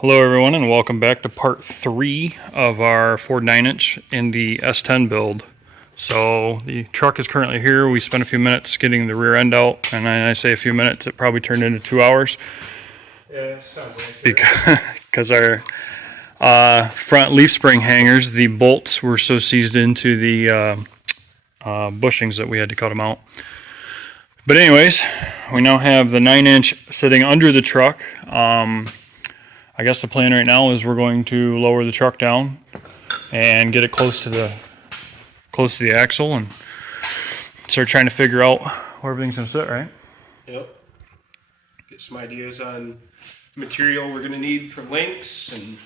Hello everyone and welcome back to part 3 of our Ford 9-inch in the S10 build. So the truck is currently here. We spent a few minutes getting the rear end out, and I say a few minutes, it probably turned into 2 hours. Yeah, sounds like because our front leaf spring hangers, the bolts were so seized into the bushings that we had to cut them out. But anyways, we now have the 9-inch sitting under the truck. I guess the plan right now is we're going to lower the truck down and get it close to the axle and start trying to figure out where everything's gonna sit, right? Yep. Get some ideas on material we're gonna need for links and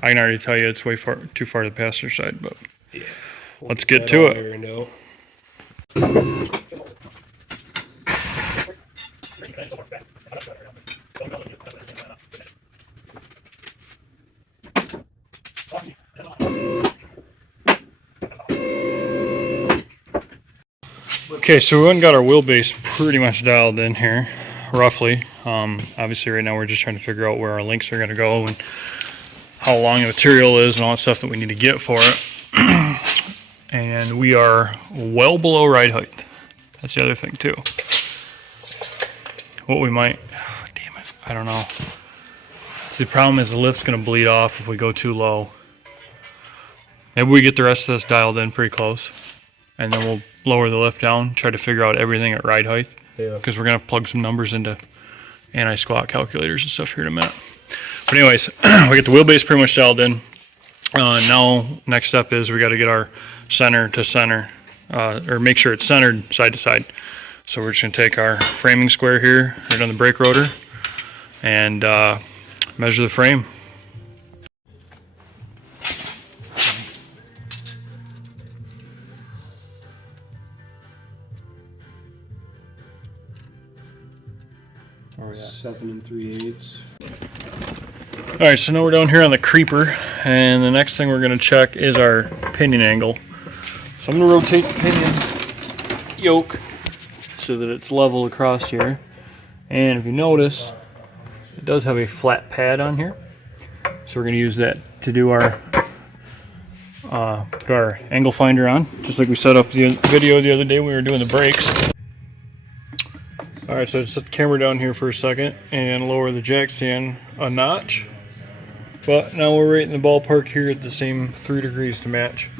I can already tell you it's way too far to the passenger side, but yeah, let's get to it. Okay, so we went and got our wheelbase pretty much dialed in here, roughly. Obviously right now we're just trying to figure out where our links are going to go and how long the material is and all that stuff that we need to get for it. And we are well below ride height. That's the other thing too. What we might, damn it, I don't know. The problem is the lift's going to bleed off if we go too low. Maybe we get the rest of this dialed in pretty close, and then we'll lower the lift down, try to figure out everything at ride height. Yeah. Because we're going to plug some numbers into anti-squat calculators and stuff here in a minute. But anyways, we get the wheelbase pretty much dialed in. Now, next step is we got to get our center to center, or make sure it's centered side to side. So we're just going to take our framing square here, right on the brake rotor, and measure the frame. Where we at? 7 3/8. Alright, so now we're down here on the creeper, and the next thing we're going to check is our pinion angle. So I'm going to rotate the pinion yoke so that it's level across here. And if you notice, it does have a flat pad on here. So we're going to use that to do our put our angle finder on, just like we set up the video the other day when we were doing the brakes. Alright, so set the camera down here for a second and lower the jack stand a notch. But now we're right in the ballpark here at the same 3 degrees to match.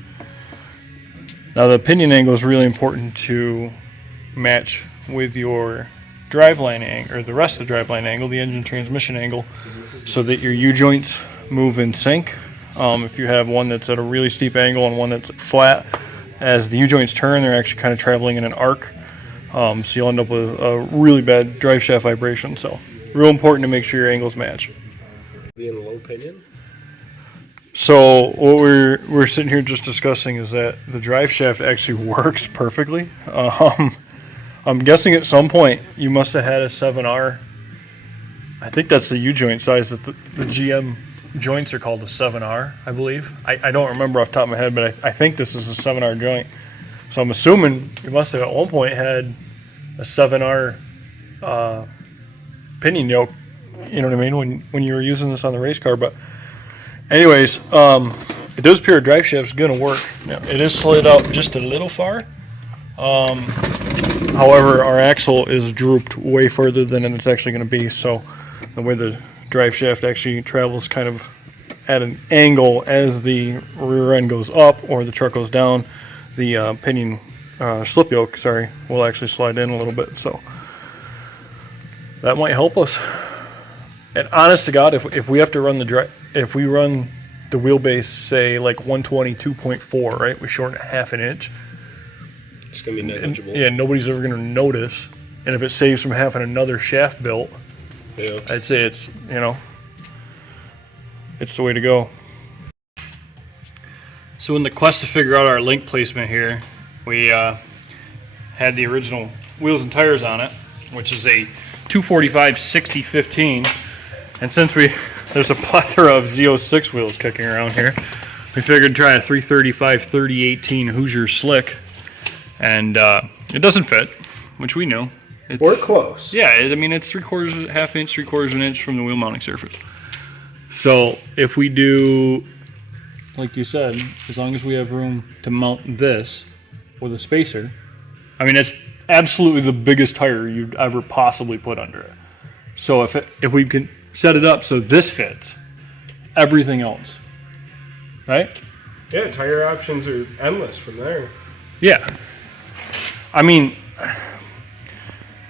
Now the pinion angle is really important to match with your driveline angle, or the rest of the driveline angle, the engine transmission angle, so that your U-joints move in sync. If you have one that's at a really steep angle and one that's flat, as the U-joints turn, they're actually kind of traveling in an arc. So you'll end up with a really bad drive shaft vibration. So real important to make sure your angles match. Being low pinion? So what we're sitting here just discussing is that the drive shaft actually works perfectly. I'm guessing at some point you must have had a 7R. I think that's the U-joint size that the GM joints are called a 7R, I believe. I don't remember off the top of my head, but I think this is a 7R joint. So I'm assuming you must have at one point had a 7R pinion yoke, you know what I mean, when you were using this on the race car. But anyways, it does appear a drive shaft's going to work. Now, it is slid out just a little far. However, our axle is drooped way further than it's actually going to be. So the way the drive shaft actually travels kind of at an angle as the rear end goes up or the truck goes down, the pinion slip yoke, will actually slide in a little bit. So that might help us. And honest to God, if we have to run if we run the wheelbase, say like 122.4, right? We shorten it half an inch. It's gonna be negligible. Yeah, nobody's ever gonna notice. And if it saves from having another shaft built, yeah, I'd say it's it's the way to go. So in the quest to figure out our link placement here, we had the original wheels and tires on it, which is a 245 60/15, and since there's a plethora of Z06 wheels kicking around here, we figured try a 335 30/18 Hoosier slick, and it doesn't fit, which we knew. Or close. Yeah, I mean it's 3/4, half inch, 3/4 of an inch from the wheel mounting surface. So if we do, like you said, as long as we have room to mount this with a spacer, I mean it's absolutely the biggest tire you'd ever possibly put under it. So if we can set it up so this fits everything else, right? Yeah, tire options are endless from there. Yeah. I mean,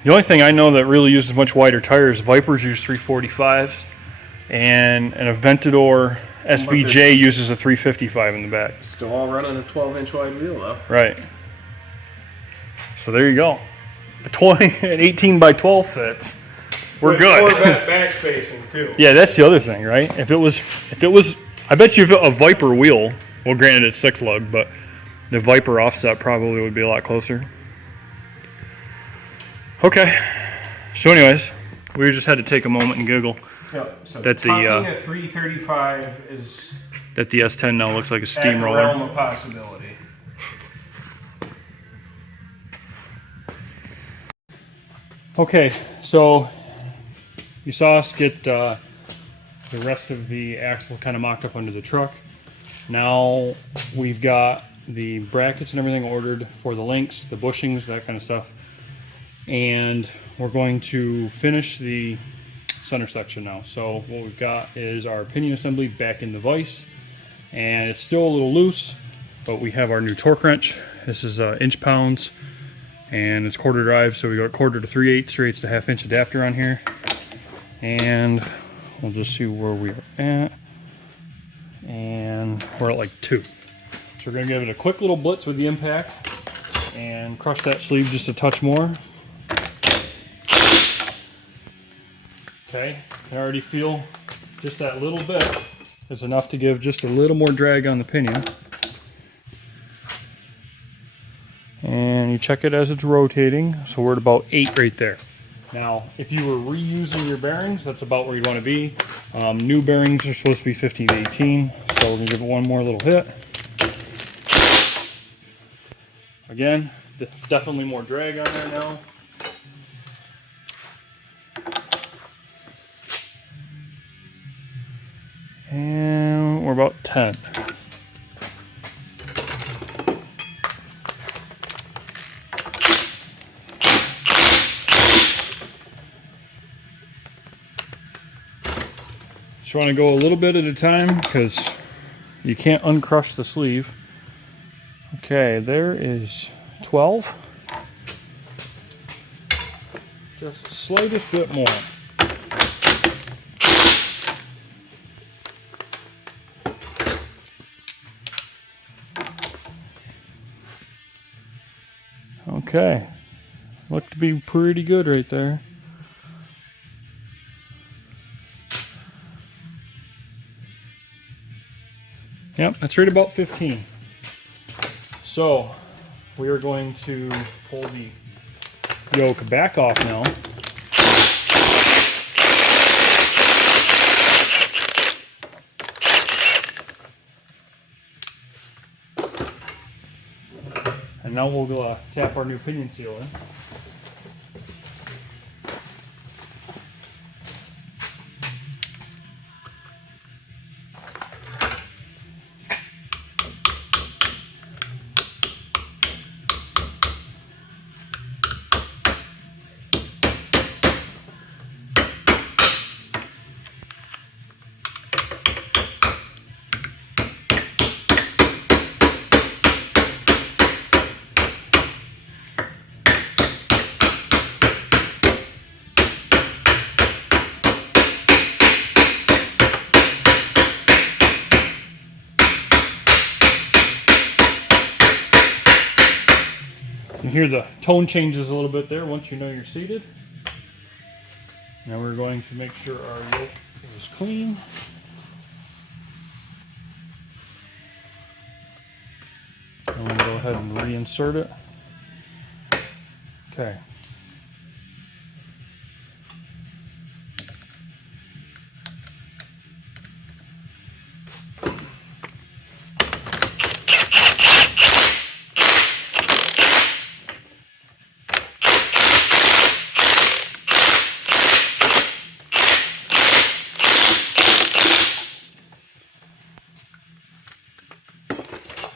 the only thing I know that really uses much wider tires, Vipers use 345s, and an Aventador SVJ uses a 355 in the back. Still all running a 12-inch wide wheel though. Right. So there you go. An 18 by 12 fits. We're good. Corvette back spacing too. Yeah, that's the other thing, right? If it was, I bet you if a Viper wheel, well, granted it's 6-lug, but the Viper offset probably would be a lot closer. Okay. So, anyways, we just had to take a moment and giggle Yep. So that tucking a 335 is the S10 now looks like a at the steamroller. realm of possibility. Okay, so you saw us get the rest of the axle kind of mocked up under the truck. Now we've got the brackets and everything ordered for the links, the bushings, that kind of stuff. And we're going to finish the center section now. So what we've got is our pinion assembly back in the vise, and it's still a little loose, but we have our new torque wrench. This is inch pounds, and it's quarter drive, so we got quarter to 3/8, 3/8 to half-inch adapter on here. And we'll just see where we are at. And we're at like 2. So we're gonna give it a quick little blitz with the impact and crush that sleeve just a touch more. Okay, I can already feel just that little bit is enough to give just a little more drag on the pinion. And you check it as it's rotating, so we're at about 8 right there. Now, if you were reusing your bearings, that's about where you'd want to be. New bearings are supposed to be 15 to 18, so we're going to give it one more little hit. Again, definitely more drag on there now. And we're about 10. Just want to go a little bit at a time because you can't uncrush the sleeve. Okay, there is 12. Just the slightest bit more. Okay, looked to be pretty good right there. Yep, that's right about 15. So we are going to pull the yoke back off now. And now we'll tap our new pinion seal in. You hear the tone changes a little bit there once you know you're seated. Now we're going to make sure our yoke is clean. I'm going to go ahead and reinsert it. Okay.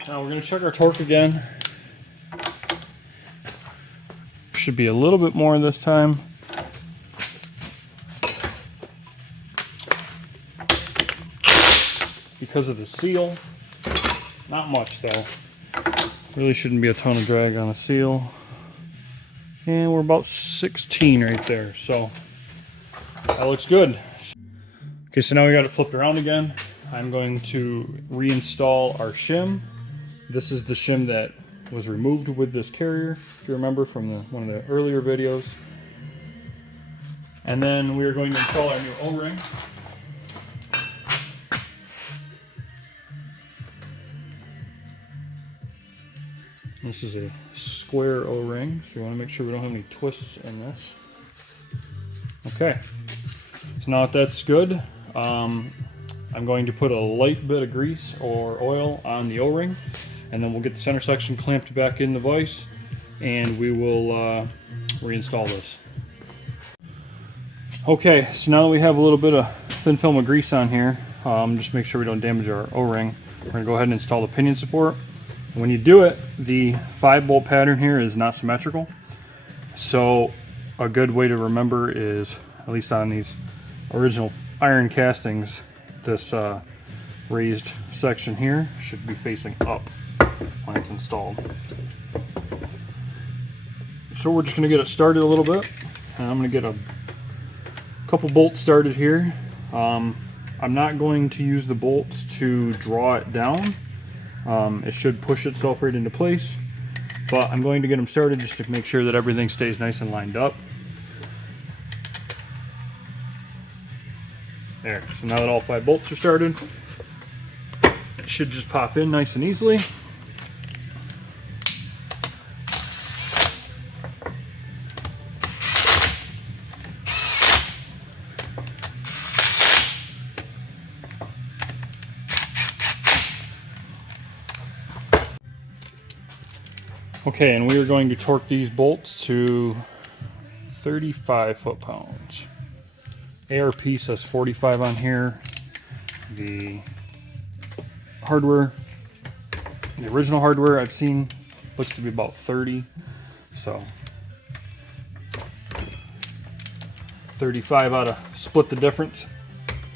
Now we're going to check our torque again. Should be a little bit more this time. Because of the seal. Not much though. Really shouldn't be a ton of drag on the seal. And we're about 16 right there, so that looks good. Okay, so now we got it flipped around again. I'm going to reinstall our shim. This is the shim that was removed with this carrier, if you remember from one of the earlier videos. And then we are going to install our new O-ring. This is a square O-ring, so you want to make sure we don't have any twists in this. Okay, so now that that's good, I'm going to put a light bit of grease or oil on the O-ring, and then we'll get the center section clamped back in the vise, and we will reinstall this. Okay, so now that we have a little bit of thin film of grease on here, just make sure we don't damage our O-ring, we're going to go ahead and install the pinion support. When you do it, the 5-bolt pattern here is not symmetrical. So a good way to remember is, at least on these original iron castings, this raised section here should be facing up when it's installed. So we're just going to get it started a little bit. And I'm going to get a couple bolts started here. I'm not going to use the bolts to draw it down. It should push itself right into place, but I'm going to get them started just to make sure that everything stays nice and lined up. There, so now that all 5 bolts are started, it should just pop in nice and easily. Okay, and we are going to torque these bolts to 35 foot-pounds. ARP says 45 on here. The hardware, the original hardware I've seen looks to be about 30. So 35 ought to split the difference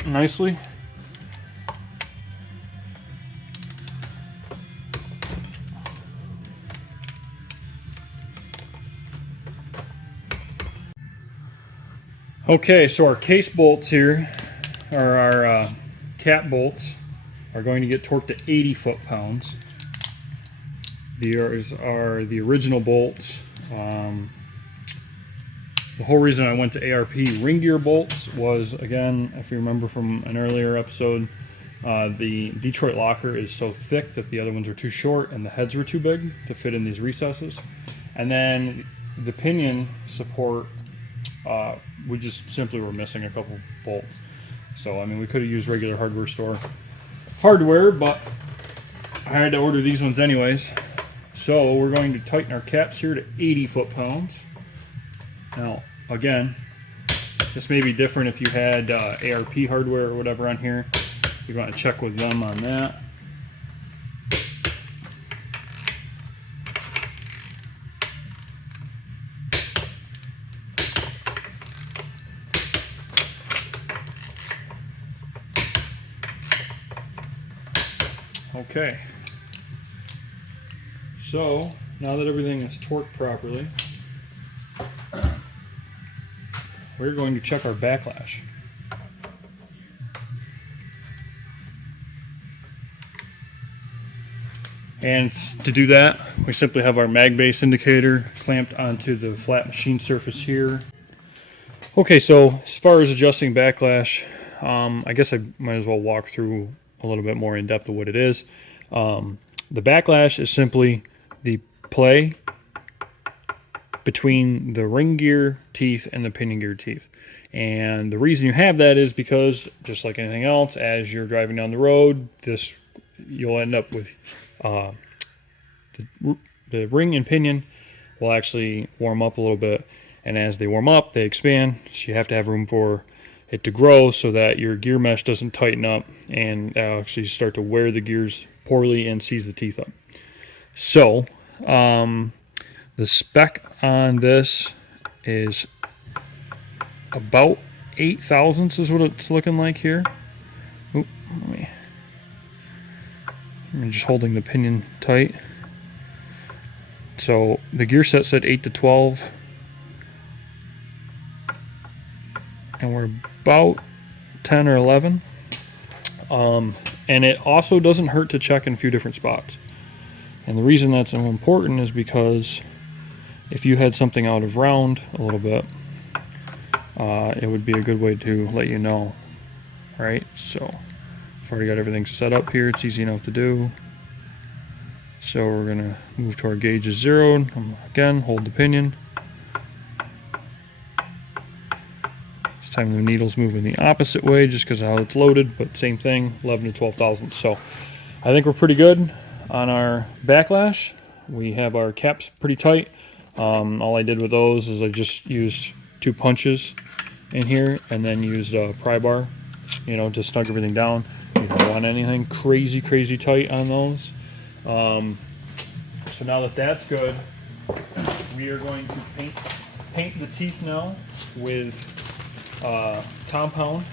nicely. Okay, so our case bolts here, or our cap bolts, are going to get torqued to 80 foot-pounds. These are the original bolts. The whole reason I went to ARP ring gear bolts was, again, if you remember from an earlier episode, the Detroit locker is so thick that the other ones are too short and the heads were too big to fit in these recesses. And then the pinion support, we just simply were missing a couple bolts. So I mean, we could have used regular hardware store hardware, but I had to order these ones anyways. So we're going to tighten our caps here to 80 foot-pounds. Now again, this may be different if you had ARP hardware or whatever on here. You want to check with them on that. Okay, so now that everything is torqued properly, we're going to check our backlash. And to do that, we simply have our mag base indicator clamped onto the flat machine surface here. Okay, so as far as adjusting backlash, I guess I might as well walk through a little bit more in depth of what it is. The backlash is simply the play between the ring gear teeth and the pinion gear teeth. And the reason you have that is because, just like anything else, as you're driving down the road, you'll end up with the ring and pinion will actually warm up a little bit. And as they warm up, they expand. So you have to have room for it to grow so that your gear mesh doesn't tighten up and actually start to wear the gears poorly and seize the teeth up. So the spec on this is about 8 thousandths is what it's looking like here. Oop, I'm just holding the pinion tight. So the gear set said 8 to 12, and we're about 10 or 11. And it also doesn't hurt to check in a few different spots. And the reason that's so important is because if you had something out of round a little bit, it would be a good way to let you know, right? So I've already got everything set up here. It's easy enough to do. So we're gonna move to our gauges 0. Again, hold the pinion. This time the needle's moving the opposite way just because of how it's loaded, but same thing, 11 to 12 thousandths. So I think we're pretty good on our Backlash. We have our caps pretty tight. All I did with those is I just used 2 punches in here and then used a pry bar, you know, to snug everything down. You don't want anything crazy tight on those. So now that that's good, we are going to paint the teeth now with compound.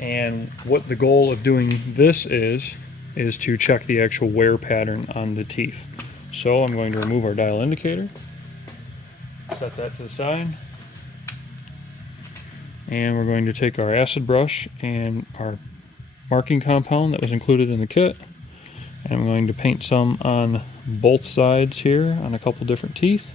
And what the goal of doing this is to check the actual wear pattern on the teeth. So I'm going to remove our dial indicator, set that to the side, and we're going to take our acid brush and our marking compound that was included in the kit, and I'm going to paint some on both sides here on a couple different teeth.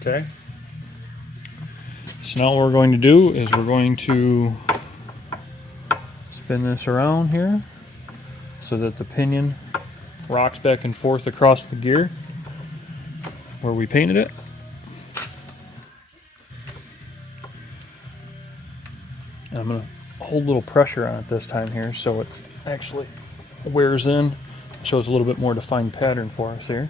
Okay. So now what we're going to do is we're going to spin this around here so that the pinion rocks back and forth across the gear where we painted it. And I'm going to hold a little pressure on it this time here so it actually wears in, shows a little bit more defined pattern for us here.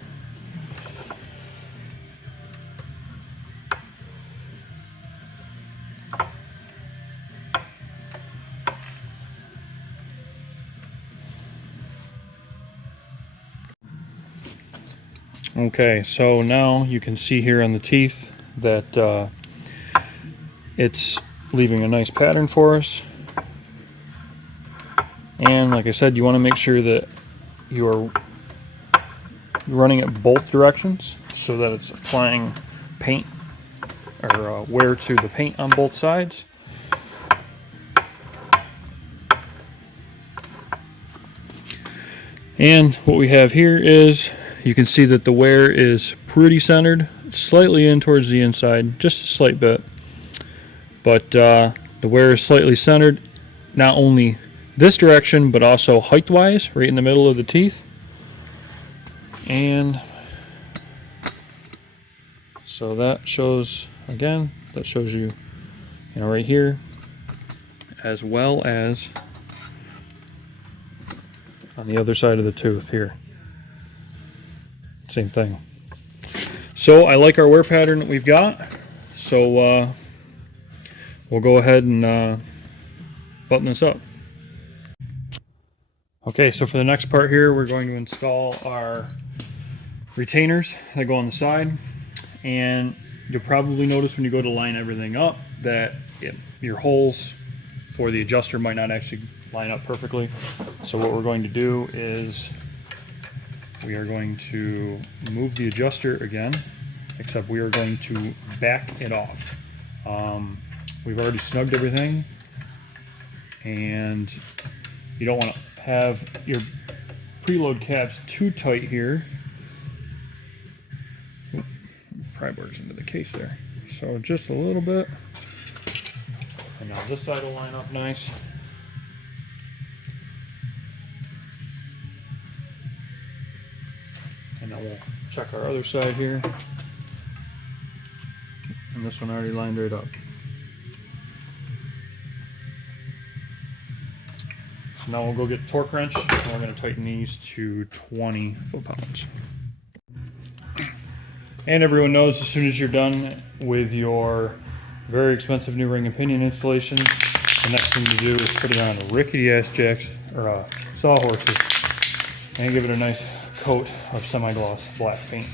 Okay, so now you can see here on the teeth that it's leaving a nice pattern for us. And like I said, you want to make sure that you are running it both directions so that it's applying paint or wear to the paint on both sides. And what we have here is you can see that the wear is pretty centered, slightly in towards the inside, just a slight bit. But the wear is slightly centered, not only this direction, but also height-wise, right in the middle of the teeth. And so that shows, again, that shows you, you know, right here, as well as on the other side of the tooth here. Same thing. So I like our wear pattern that we've got. So we'll go ahead and button this up. Okay, so for the next part here, we're going to install our retainers that go on the side. And you'll probably notice when you go to line everything up that your holes for the adjuster might not actually line up perfectly. So what we're going to do is we are going to move the adjuster again, except we are going to back it off. We've already snugged everything, and you don't want to have your preload caps too tight here. Oop, pry bars into the case there. So just a little bit. And now this side will line up nice. And now we'll check our other side here. And this one already lined right up. So now we'll go get the torque wrench, and we're going to tighten these to 20 foot-pounds. And everyone knows as soon as you're done with your very expensive new ring and pinion installation, the next thing to do is put it on rickety-ass jacks, or sawhorses, and give it a nice coat of semi-gloss black paint.